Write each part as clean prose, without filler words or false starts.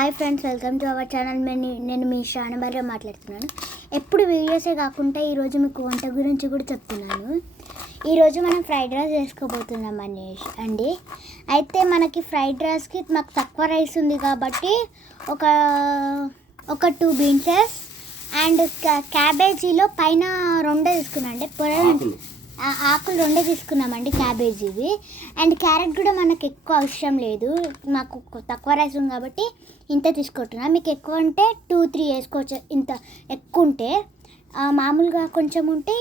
Hi friends, welcome to our channel. నేను మీ శ్రావణభార్య మాట్లాడుతున్నాను. ఎప్పుడు వీడియోసే కాకుండా ఈరోజు మీకు వంట గురించి కూడా చెప్తున్నాను. ఈరోజు మనం ఫ్రైడ్ రైస్ చేసుకోబోతున్నాం అండి. అయితే మనకి ఫ్రైడ్ రైస్కి మాకు తక్కువ రైస్ ఉంది కాబట్టి ఒక 2 బీన్సెస్ అండ్ క్యాబేజీలో పైన 2 తీసుకున్నాండి. ఆకులు 2 తీసుకున్నామండి క్యాబేజీవి. అండ్ క్యారెట్ కూడా మనకు ఎక్కువ అవసరం లేదు, మాకు తక్కువ రైస్ ఉంది కాబట్టి ఇంత తీసుకుంటున్నాం. మీకు ఎక్కువ ఉంటే 2-3 వేసుకోవచ్చు. ఇంత ఎక్కువ ఉంటే మామూలుగా కొంచెం ఉంటే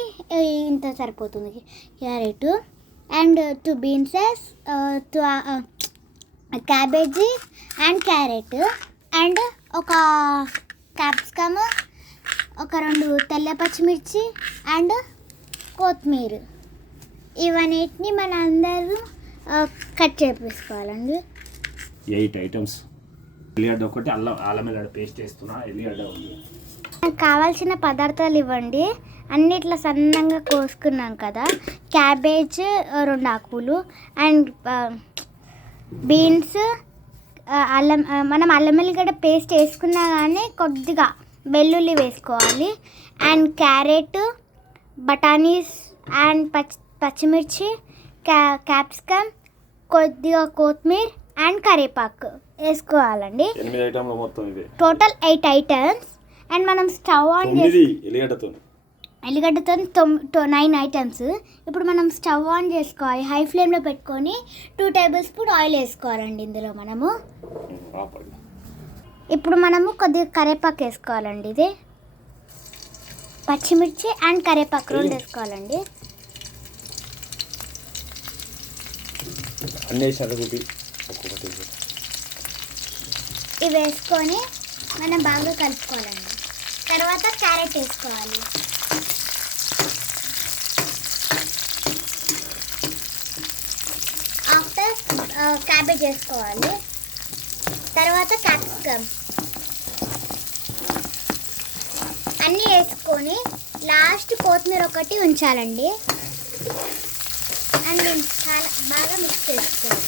ఇంత సరిపోతుంది. క్యారెట్ అండ్ 2 బీన్సెస్, క్యాబేజీ అండ్ క్యారెట్ అండ్ ఒక క్యాప్సికమ్, ఒక 2 తెల్ల పచ్చిమిర్చి అండ్ కొత్తిమీర. ఇవన్నిటిని మన అందరూ కట్ చేపించుకోవాలండి. 8 ఐటమ్స్. ఎల్లిగడ్డ ఒకటి, అల్లం వెల్లుల్లి పేస్ట్ వేస్తున్నా. ఎల్లిగడ్డ ఉంది. కావాల్సిన పదార్థాలు ఇవ్వండి. అన్నిట్లో సన్నంగా కోసుకున్నాం కదా. క్యాబేజ్ 2 ఆకులు అండ్ బీన్స్, మనం అల్లం వెల్లిగడ్డ పేస్ట్ వేసుకున్నా కానీ కొద్దిగా వెల్లుల్లి వేసుకోవాలి. అండ్ క్యారెట్, బఠానీస్ అండ్ పచ్చిమిర్చి, క్యాప్సికమ్, కొద్దిగా కొత్తిమీర అండ్ కరివేపాకు వేసుకోవాలండి. 8 ఐటమ్లు మొత్తం ఇదే. Total 8 items. అండ్ మనం స్టవ్ ఆన్ చేసి ఎల్లిగడ్డతో 9 ఐటమ్స్. ఇప్పుడు మనం స్టవ్ ఆన్ చేసుకోవాలి. హై ఫ్లేమ్లో పెట్టుకొని 2 టేబుల్ స్పూన్ ఆయిల్ వేసుకోవాలండి. ఇందులో ఇప్పుడు మనము కొద్దిగా కరివేపాకు వేసుకోవాలండి. ఇది పచ్చిమిర్చి అండ్ కరివేపాకు 2 వేసుకోవాలండి. ఇవి వేసుకొని మనం బాగా కలుపుకోవాలండి. తర్వాత క్యారెట్ వేసుకోవాలి. ఆఫ్టర్ క్యాబేజ్ వేసుకోవాలి. తర్వాత క్యాప్సికమ్ అన్నీ వేసుకొని లాస్ట్ కొత్తిమీర ఒకటి ఉంచాలండి. అండ్ చాలా బాగా మిక్స్ చేసుకోవాలి.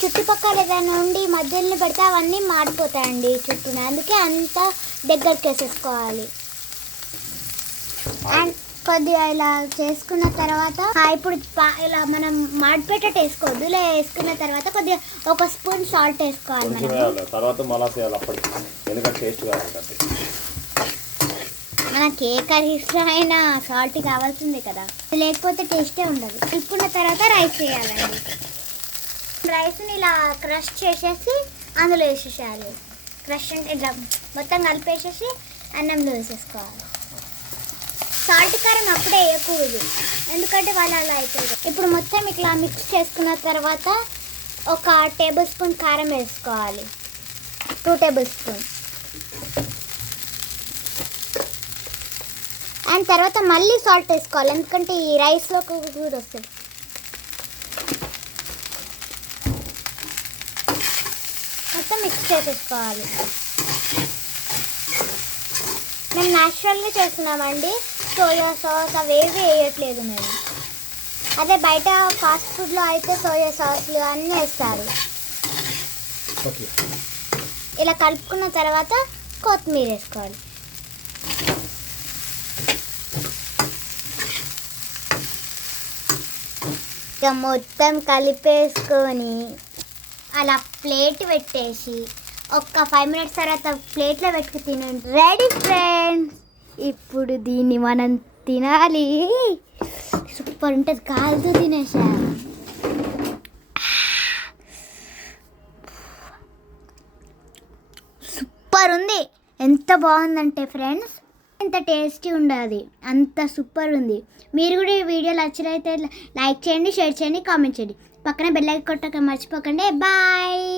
చుట్టుపక్కల ఏదైనా ఉండి మధ్యలో పెడితే అవన్నీ మాడిపోతాయండి చుట్టూ. అందుకే అంతా దగ్గరికి వేసేసుకోవాలి. అండ్ కొద్దిగా ఇలా చేసుకున్న తర్వాత ఇప్పుడు ఇలా మనం మాడిపెట్టేట వేసుకోవద్దు. ఇలా వేసుకున్న తర్వాత కొద్దిగా 1 స్పూన్ సాల్ట్ వేసుకోవాలి. మనకి ఏ కర్రీస్లో అయినా సాల్ట్ కావాల్సిందే కదా, లేకపోతే టేస్టే ఉండదు. కలుపుకున్న తర్వాత రైస్ వేయాలండి. రైస్ని ఇలా క్రష్ చేసేసి అందులో వేసేసేయాలి. క్రష్ అంటే ఇట్లా మొత్తం కలిపేసేసి అన్నంలో వేసేసుకోవాలి. సాల్ట్ కారం అప్పుడే వేయకూడదు, ఎందుకంటే వాళ్ళు అలా అవుతుంది. ఇప్పుడు మొత్తం ఇట్లా మిక్స్ చేసుకున్న తర్వాత 1 టేబుల్ స్పూన్ కారం వేసుకోవాలి. 2 టేబుల్ స్పూన్. అండ్ తర్వాత మళ్ళీ సాల్ట్ వేసుకోవాలి, ఎందుకంటే ఈ రైస్లో కూడా వస్తుంది. మొత్తం మిక్స్ చేసేసుకోవాలి. మేము న్యాచురల్గా చేస్తున్నామండి. సోయా సాస్ అవేవి వేయట్లేదు మేము. అదే బయట ఫాస్ట్ ఫుడ్లో అయితే సోయా సాస్లు అన్నీ వేస్తారు. ఇలా కలుపుకున్న తర్వాత కొత్తిమీర వేసుకోవాలి. ఇక మొత్తం కలిపేసుకొని అలా ప్లేట్ పెట్టేసి ఒక 5 మినిట్స్ తర్వాత ప్లేట్లో పెట్టుకు తినండి. Ready friends. ఇప్పుడు దీన్ని మనం తినాలి. సూపర్ ఉంటుంది. కాలుతో తినేసా. సూపర్ ఉంది. ఎంత బాగుందంటే ఫ్రెండ్స్, ఎంత టేస్టీ ఉండదు, అంత సూపర్ ఉంది. మీరు కూడా ఈ వీడియో నచ్చినైతే లైక్ చేయండి, షేర్ చేయండి, కామెంట్ చేయండి. పక్కన బెల్ ఐకాన్ కొట్టక మర్చిపోకండి. బాయ్.